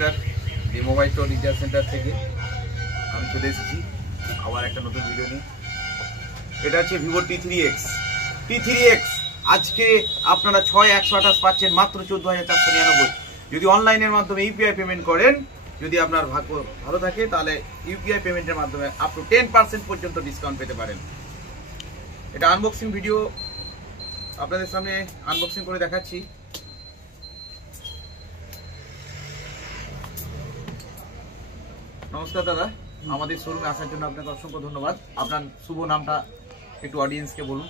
নমস্কার, দি mobile store recharge centre থেকে আমি চলে এসেছি আবার একটা নতুন ভিডিও নিয়ে। এটা হচ্ছে ভিভো T3X। আজকে আপনারা 6128 পাচ্ছেন মাত্র 14,499। যদি অনলাইনের মাধ্যমে ইউপিআই পেমেন্ট করেন, যদি আপনার ভাগ্য ভালো থাকে তাহলে ইউপিআই পেমেন্টের মাধ্যমে আপ টু 10% পর্যন্ত ডিসকাউন্ট পেতে পারেন। এটা আনবক্সিং ভিডিও আপনাদের সামনে আনবক্সিং করে দেখাচ্ছি। নমস্কার দাদা, আমাদের শোরুমে আসার জন্য আপনাকে অসংখ্য ধন্যবাদ। আপনার শুভ নামটা একটু অডিয়েন্সকে বলুন।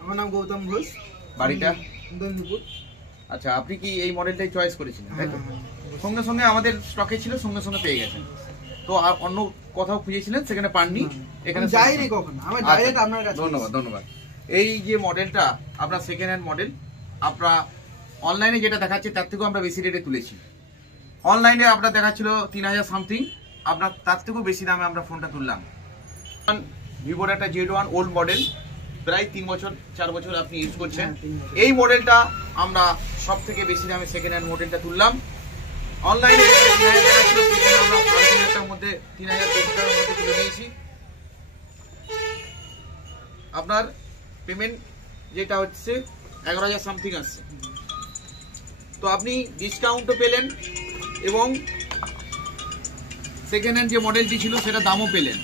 আমার নাম গৌতম ঘোষ, বাড়িটা দন্দুপুর। আচ্ছা, আপনি কি এই মডেলটাই চয়েস করেছিলেন? তাই তো? সঙ্গে সঙ্গে আমাদের স্টকে ছিল, সঙ্গে সঙ্গে পেয়ে গেছেন। তো আর অন্য কোথাও খুঁজেছিলেন, সেখানে পাননি? এখানে যাইনি কখনো, আমি ডাইরেক্ট আপনার কাছে। ধন্যবাদ। এই যে মডেলটা আপনার সেকেন্ড হ্যান্ড মডেল, আপনার অনলাইনে যেটা দেখাচ্ছে তার থেকেও আমরা বেশি রেটে তুলেছি। অনলাইনে আপনার দেখাচ্ছিল 3000 সামথিং, আপনার তার থেকেও বেশি দামে আমরা ফোনটা তুললাম। ভিভোর একটা Z1 ওল্ড মডেল, প্রায় 3-4 বছর আপনি ইউজ করছেন। এই মডেলটা আমরা সব থেকে বেশি দামে সেকেন্ড হ্যান্ড মডেলটা তুললাম। অনলাইনে 3000 দেখাচ্ছিল, সেখানে আমরা 3,500 মধ্যে 3,200 টাকার মধ্যে তুলে নিয়েছি। আপনার পেমেন্ট যেটা হচ্ছে 11,000 সামথিং আসছে। তো আপনি ডিসকাউন্টও পেলেন এবং সেকেন্ড হ্যান্ড যে মডেলটি ছিল সেটা দামও পেলেন।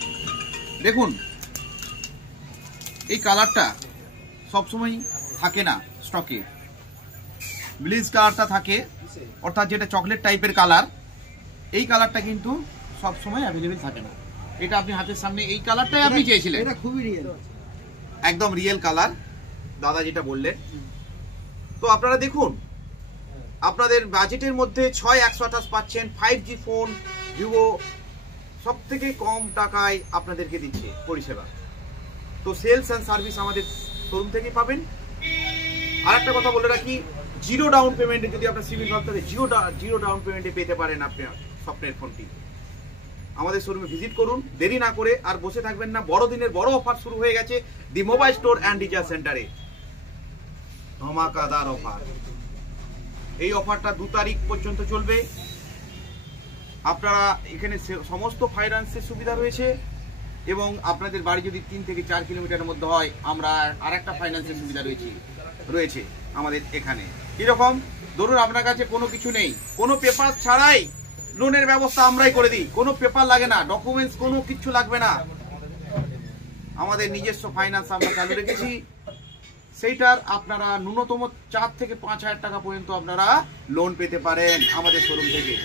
দেখুন, এই কালারটা সবসময় থাকে না স্টকে, ব্লিচ কালারটা থাকে, অর্থাৎ যেটা চকলেট টাইপের কালার, এই কালারটা কিন্তু সবসময় অ্যাভেলেবেল থাকে না। এটা আপনি হাতের সামনে এই কালারটাই আপনি চেয়েছিলেন, এটা খুবই রিয়েল, একদম রিয়েল কালার দাদা যেটা বললেন। তো আপনারা দেখুন, আপনাদের বাজেটের মধ্যে 6128 পাচ্ছেন 5G ফোন। ভিভো সব থেকে কম টাকায় আপনাদেরকে দিচ্ছে পরিষেবা। তো সেলস অ্যান্ড সার্ভিস আমাদের শোরুম থেকেই পাবেন। আর একটা কথা বলে রাখি, জিরো ডাউন পেমেন্টে যদি আপনার সিভিল ভাব থাকে, জিরো ডাউন পেমেন্টে পেতে পারেন আপনি স্বপ্নের ফোনটি। আমাদের শোরুমে ভিজিট করুন, দেরি না করে। আর বসে থাকবেন না, বড়দিনের বড় অফার শুরু হয়ে গেছে দি মোবাইল স্টোর অ্যান্ড রিচার্জ সেন্টারে। ধমাকাদার অফার। এই অফারটা 2 তারিখ পর্যন্ত চলবে। আপনারা এখানে সমস্ত ফাইন্যান্সের সুবিধা রয়েছে এবং আপনাদের বাড়ি যদি 3 থেকে 4 কিলোমিটারের মধ্যে হয়, আমরা আরেকটা ফাইন্যান্সের সুবিধা রয়েছে আমাদের এখানে। এরকম ধরুন আপনার কাছে কোনো কিছু নেই, কোনো পেপার ছাড়াই লোনের ব্যবস্থা আমরাই করে দিই। কোনো পেপার লাগে না, ডকুমেন্টস কোনো কিছু লাগবে না। আমাদের নিজস্ব ফাইন্যান্স আমরা চালু রেখেছি। সেইটার আপনারা ন্যূনতম 4 থেকে 5,000 টাকা পর্যন্ত আপনারা লোন পেতে পারেন আমাদের শোরুম থেকে।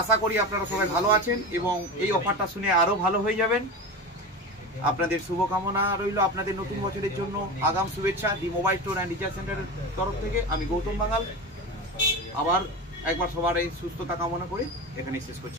আশা করি আপনারা সবাই ভালো আছেন এবং এই অফারটা শুনে আরো ভালো হয়ে যাবেন। আপনাদের শুভকামনা রইল আপনাদের নতুন বছরের জন্য। আগাম শুভেচ্ছা দি মোবাইল স্টোর অ্যান্ড রিচার্জ সেন্টারের তরফ থেকে। আমি গৌতম বাঙাল আবার একবার সবার এই সুস্থতা কামনা করে এখানে শেষ করছি।